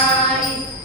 Bye.